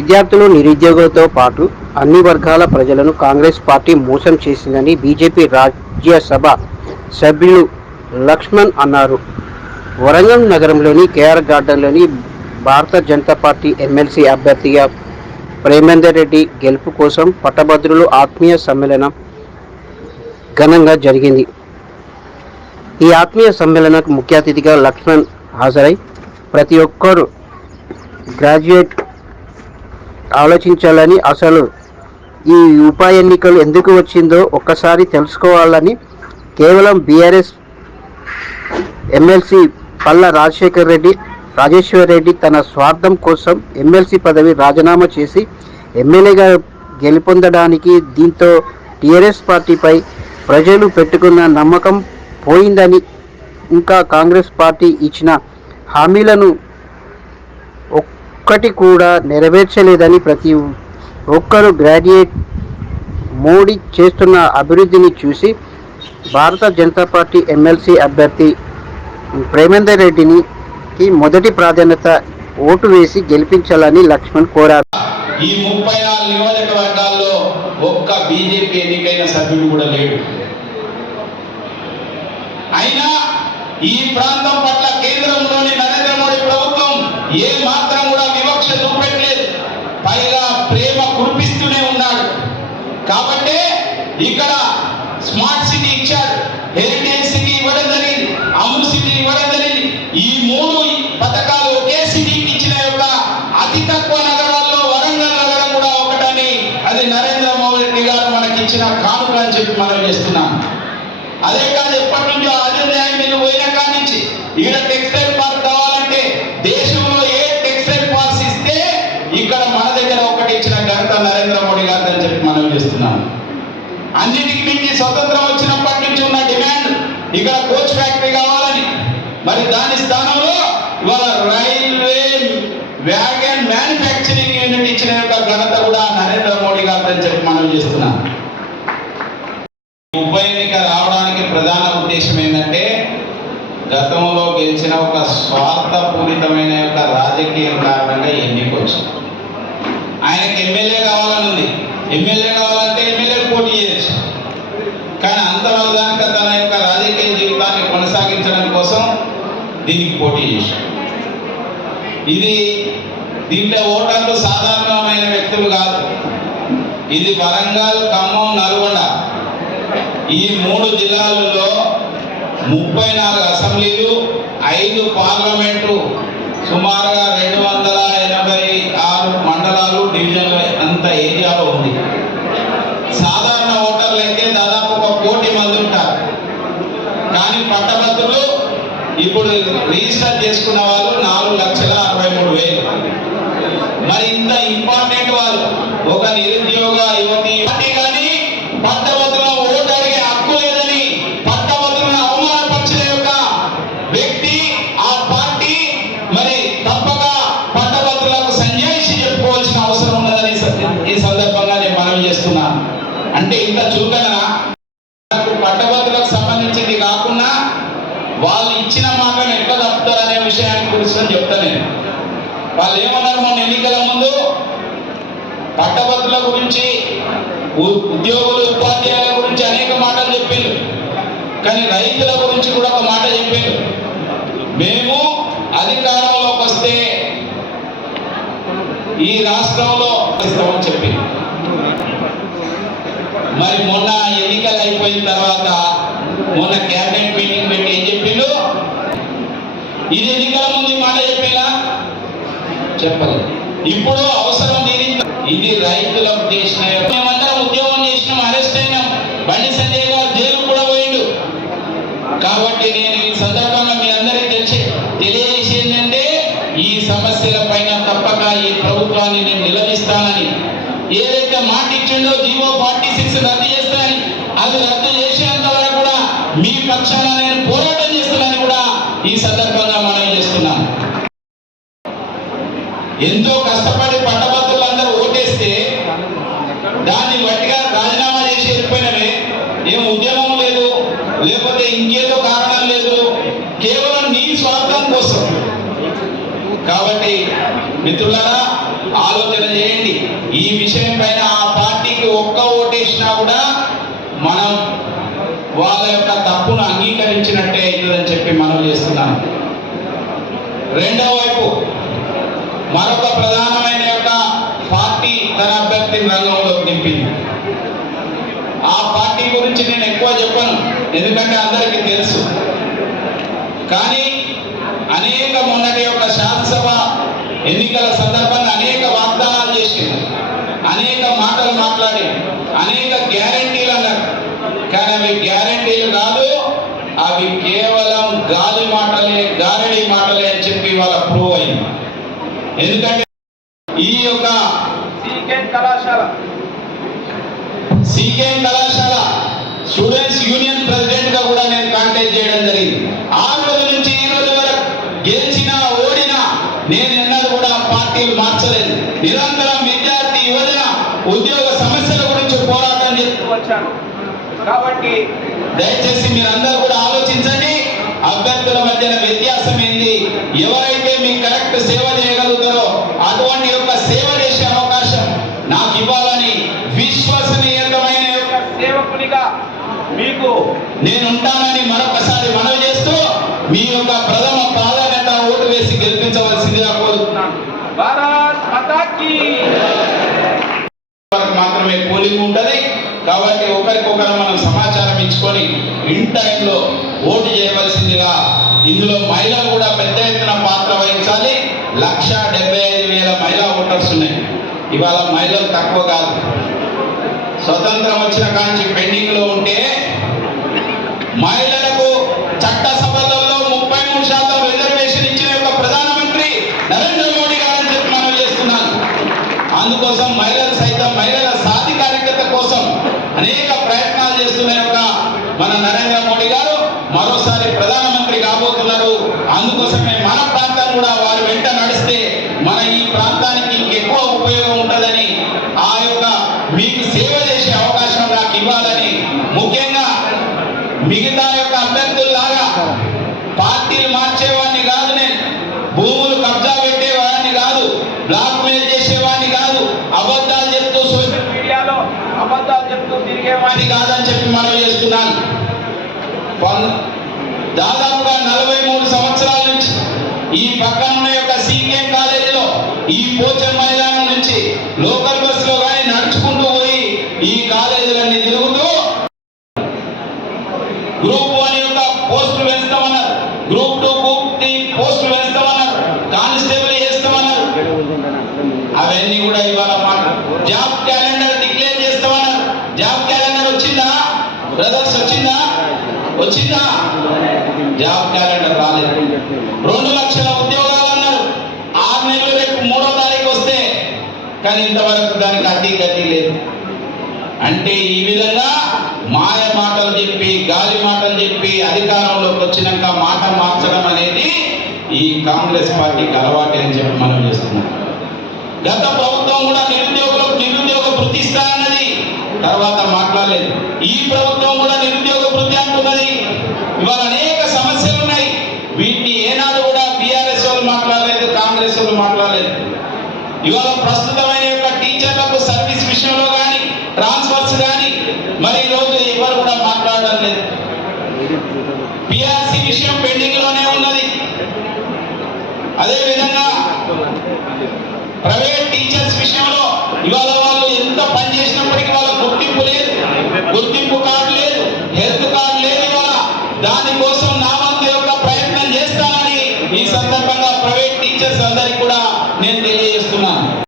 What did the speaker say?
విద్యార్థులు నిరుద్యోగులతో పాటు అన్ని వర్గాల ప్రజలను కాంగ్రెస్ పార్టీ మోసం చేసిందని బీజేపీ రాజ్యసభ సభ్యులు లక్ష్మణ్ అన్నారు. వరంగల్ నగరంలోని కేఆర్ గార్డెన్లోని భారత జనతా పార్టీ ఎమ్మెల్సీ అభ్యర్థిగా ప్రేమేందర్ రెడ్డి గెలుపు కోసం పట్టభద్రులు ఆత్మీయ సమ్మేళనం ఘనంగా జరిగింది. ఈ ఆత్మీయ సమ్మేళనకు ముఖ్య అతిథిగా లక్ష్మణ్ హాజరై ప్రతి ఒక్కరు గ్రాడ్యుయేట్ ఆలోచించాలని అసలు ఈ ఉప ఎన్నికలు ఎందుకు వచ్చిందో ఒక్కసారి తెలుసుకోవాలని కేవలం బీఆర్ఎస్ ఎమ్మెల్సీ పల్ల రాజశేఖర్ రెడ్డి రాజేశ్వర్ రెడ్డి తన స్వార్థం కోసం ఎమ్మెల్సీ పదవి రాజీనామా చేసి ఎమ్మెల్యేగా గెలుపొందడానికి దీంతో టీఆర్ఎస్ పార్టీపై ప్రజలు పెట్టుకున్న నమ్మకం పోయిందని ఇంకా కాంగ్రెస్ పార్టీ ఇచ్చిన హామీలను ఒక్కటి కూడా నెరవేర్చలేదని ప్రతి ఒక్కరు గ్రాడ్యుయేట్ మోడీ చేస్తున్న అభివృద్ధిని చూసి భారత జనతా పార్టీ ఎమ్మెల్సీ అభ్యర్థి ప్రేమేందర్ రెడ్డిని మొదటి ప్రాధాన్యత ఓటు వేసి గెలిపించాలని లక్ష్మణ్ కోరారు. ఈ ముప్పై నాలుగు నియోజకవర్గాల్లో ఒక్క బీజేపీ ఎన్నికైన సభ్యుడు కూడా లేడు. అయినా ఈ ప్రాంతం పట్ల కేంద్రంలోని నరేంద్ర మోడీ ప్రభుత్వం ఏ మాత్రం ఇక్కడ స్మార్ట్ సిటీ ఇచ్చారు. హెరిటేజ్ సిటీ ఇవ్వడం జరిగింది అమృత్ సిటీ ఇవ్వడం జరిగింది ఈ మూడు పథకాలు ఒకే సిటీకి ఇచ్చిన యొక్క అతి తక్కువ నగరాల్లో వరంగల్ నగరం కూడా ఒకటని అది నరేంద్ర మోడీ గారు మనకి ఇచ్చిన కానుక అని చెప్పి మనం చేస్తున్నాం. అదే కాదు ఎప్పటి నుంచో అదే న్యాయం పోయిన కాడి నుంచి. ఈడ టెక్స్టైల్ అన్నిటికి మించి స్వతంత్రం వచ్చినప్పటి నుంచి ఉన్న డిమాండ్ ఇక్కడ కోచ్ ఫ్యాక్టరీ కావాలని. మరి దాని స్థానంలో ఇవాళ రైల్వే వ్యాగన్ మ్యానుఫ్యాక్చరింగ్ యూనిట్ ఇచ్చిన యొక్క ఘనత కూడా నరేంద్ర మోడీ గారు అని చెప్పి మనం చేస్తున్నాం. ఉప ఎన్నిక రావడానికి ప్రధాన ఉద్దేశం ఏంటంటే గతంలో గెలిచిన ఒక స్వార్థపూరితమైన యొక్క రాజకీయం కారణంగా ఎన్నిక వచ్చింది. ఆయనకి ఎమ్మెల్యే కావాలని ఉంది. ఎమ్మెల్యే కావాలంటే ఎమ్మెల్యే పోటీ చేయొచ్చు తన యొక్క రాజకీయ జీవితాన్ని కొనసాగించడం కోసం దీనికి పోటీ చేశాడు ఇది దీంట్లో ఓటర్లు సాధారణమైన వ్యక్తులు కాదు. ఇది వరంగల్ ఖమ్మం నల్గొండ. ఈ మూడు జిల్లాలలో ముప్పై నాలుగు అసెంబ్లీలు ఐదు పార్లమెంటు సుమారుగా రెండు వందల ఎనభై ఆరు మండలాలు డివిజన్లు అంత ఏరియాలో ఉంది సాధారణ ఓటర్లు అయితే దాదాపు ఒక కోటి మంది ఉంటారు కానీ పట్టభద్రులు ఇప్పుడు రిజిస్టర్ చేసుకున్న వాళ్ళు నాలుగు లక్షల అరవై మూడు వేలు. మరి ఇంత ఇంపార్టెంట్ వాళ్ళు ఒక నిరుద్యోగ యువతి కానీ పట్టభద్రుల ఓటు అడిగే హక్కు లేదని పట్టభద్రులను అవమానపరిచిన యొక్క వ్యక్తి ఆ పార్టీ మరి తప్పక పట్టభద్రులకు సంజాయిషి చెప్పుకోవాల్సిన అవసరం ఉన్నదని స- ఈ సందర్భంగా నేను మనవి చేస్తున్నాను. అంటే ఇంత చూ వాళ్ళు ఏమన్నారు మొన్న ఎన్నికల ముందు? పట్టభద్రుల గురించి ఉ- ఉద్యోగులు ఉపాధ్యాయుల గురించి అనేక మాటలు చెప్పిండ్రు కానీ రైతుల గురించి కూడా ఒక మాట చెప్పారు మేము అధికారంలోకి వస్తే ఈ రాష్ట్రంలో ఇస్తామని చెప్పి మరి మొన్న ఎన్నికలు అయిపోయిన తర్వాత మొన్న క్యాబినెట్ మీటింగ్ పెట్టి ఏం చెప్పిండు ఇది ఎన్నికల ముందు చెప్పలేదు. ఇప్పుడు అవసరం దీని ఇది రైతులకు చేసిన మేమందరం ఉద్యోగం చేసినాం అరెస్ట్ అయినాం. బండి సంజయ్ గారు జైలు కూడా పోయిండు. కాబట్టి నేను ఈ సందర్భంగా మీ అందరికీ తెలిసి తెలియజేసి ఈ సమస్యల పైన తప్పక ఈ ప్రభుత్వాన్ని నేను నిలదీస్తానని. ఏదైతే మాట ఇచ్చిండో జీవో ఫార్టీ సిక్స్ రద్దు చేస్తానని అది రద్దు చేసేంత వరకు కూడా మీ పక్షాన నేను పోరాటం చేస్తున్నానని కూడా ఈ సందర్భంగా మనం చేస్తున్నాను ఎంతో కష్టపడి పట్టభద్రులందరూ ఓటేస్తే దాన్ని బట్టిగా రాజీనామా చేసి వెళ్ళిపోయినవే ఏం ఉద్యమం లేదు లేకపోతే ఇంకేదో కారణం లేదు. కేవలం నీ స్వార్థం కోసం. కాబట్టి మిత్రులారా ఆలోచన చేయండి. ఈ విషయం పైన ఆ పార్టీకి ఒక్క ఓటేసినా కూడా మనం వాళ్ళ యొక్క తప్పును అంగీకరించినట్టే అవుతుందని చెప్పి మనం చేస్తున్నాం రెండవ వైపు మరొక ప్రధానమైన యొక్క పార్టీ తన అభ్యర్థి రంగంలోకి దింపింది. ఆ పార్టీ గురించి నేను ఎక్కువ చెప్పను ఎందుకంటే అందరికీ తెలుసు. కానీ అనేక మొన్నటి యొక్క శాసనసభ ఎన్నికల సందర్భంగా అనేక వాగ్దానాలు చేసింది. అనేక మాటలు మాట్లాడి అనేక గ్యారంటీలు అన్నారు. కానీ అవి గ్యారంటీలు కాదు అవి కేవలం గాలి మాటలే గారడి మాటలే అని చెప్పి వాళ్ళ ఎందుకంటే ఈ యొక్క సీకెన్ కళాశాల. సీకేఎం కళాశాల స్టూడెంట్స్ యూనియన్ ప్రెసిడెంట్గా కూడా నేను కాంటాక్ట్ చేయడం జరిగింది. ఆ రోజు నుంచి ఈ రోజు వరకు గెలిచినా ఓడినా నేను ఎన్నడూ కూడా పార్టీలు మార్చలేదు. నిరంతరం విద్యార్థి యువజన ఉద్యోగ సమస్యల గురించి పోరాటం చేస్తూ వచ్చాను. కాబట్టి దయచేసి మీరందరూ కూడా ఆలోచించండి. అభ్యర్థుల మధ్యన వ్యత్యాసం ఏంది? ఎవరైతే మీకు కరెక్ట్ సేవ మాత్రమే పోలింగ్ ఉంటుంది. కాబట్టి ఒకరికొకరు మనం సమాచారం ఇచ్చుకొని ఇన్ టైంలో ఓటు చేయవలసిందిగా ఇందులో మహిళలు కూడా పెద్ద ఎత్తున పాత్ర వహించాలి. లక్ష డెబ్బై ఐదు వేల మహిళా ఓటర్స్ ఉన్నాయి. ఇవాళ మహిళలు తక్కువ కాదు. స్వతంత్రం వచ్చిన కాంచి పెండింగ్లో ఉంటే మహిళలకు అనేక ప్రయత్నాలు చేస్తున్న యొక్క మన నరేంద్ర మోడీ గారు. మరోసారి ప్రధానమంత్రి కాబోతున్నారు. అందుకోసమే మన ప్రాంతం కూడా వారి వెంట నడిస్తే మన ఈ ప్రాంతానికి ఇంకెక్కువ ఉపయోగం ఉంటుందని ఆ యొక్క మీకు సేవ చేసే అవకాశం నాకు ఇవ్వాలని ముఖ్యంగా మిగతా యొక్క అభ్యర్థులు కొన్- దాదాపుగా నలభై మూడు సంవత్సరాల నుంచి ఈ పక్కన ఉన్న యొక్క సీకేఎం కాలేజీలో ఈ పోచర్ మైదానం నుంచి లోకల్ బస్సులో కానీ నడుచుకుంటూ పోయి ఈ కాలేజీలన్నీ తిరుగుతూ వచ్చిందా? జాబ్ క్యాలెండర్ రాలేదు. రెండు లక్షల ఉద్యోగాలు అన్నారు. ఆరు నెలలు రేపు మూడో తారీఖు వస్తే కానీ ఇంతవరకు దానికి అడ్డీ గడ్డీ లేదు. అంటే ఈ విధంగా మాయ మాటలు చెప్పి గాలి మాటలు చెప్పి అధికారంలోకి వచ్చినాక మాట మార్చడం అనేది ఈ కాంగ్రెస్ పార్టీకి అలవాటే అని చెప్పి మనం చేస్తున్నాం. గత ప్రభుత్వం కూడా నిరుద్యోగులకు నిరుద్యోగ వృత్తి ఇస్తానన్నది తర్వాత మాట్లాడలేదు. ఈ ప్రభుత్వం కూడా నిరుద్యోగ వృత్తి అంటున్నారు. ఇవాళ అనేక సమస్యలు ఉన్నాయి. వీటిని ఏనాడు కూడా బీఆర్ఎస్ వాళ్ళు మాట్లాడలేదు కాంగ్రెస్ వాళ్ళు మాట్లాడలేదు. ఇవాళ ప్రస్తుతమైన యొక్క టీచర్లకు సర్వీస్ విషయంలో కానీ ట్రాన్స్ఫర్స్ కానీ మరి ఈరోజు ఎవరు కూడా మాట్లాడడం లేదు. పిఆర్సీ విషయం పెండింగ్లోనే ఉన్నది. అదేవిధంగా ప్రైవేట్ టీచర్స్ విషయంలో ఇవాళ వాళ్ళు ఎంత పని చేసినప్పటికీ వాళ్ళ గుర్తింపు లేదు. గుర్తింపు కార్డు లేదు హెల్త్ కార్డు లేదు ఇవాళ దానికోసం నా వంతు యొక్క ప్రయత్నం చేస్తానని ఈ సందర్భంగా ప్రైవేట్ టీచర్స్ అందరికి కూడా నేను తెలియజేస్తున్నాను.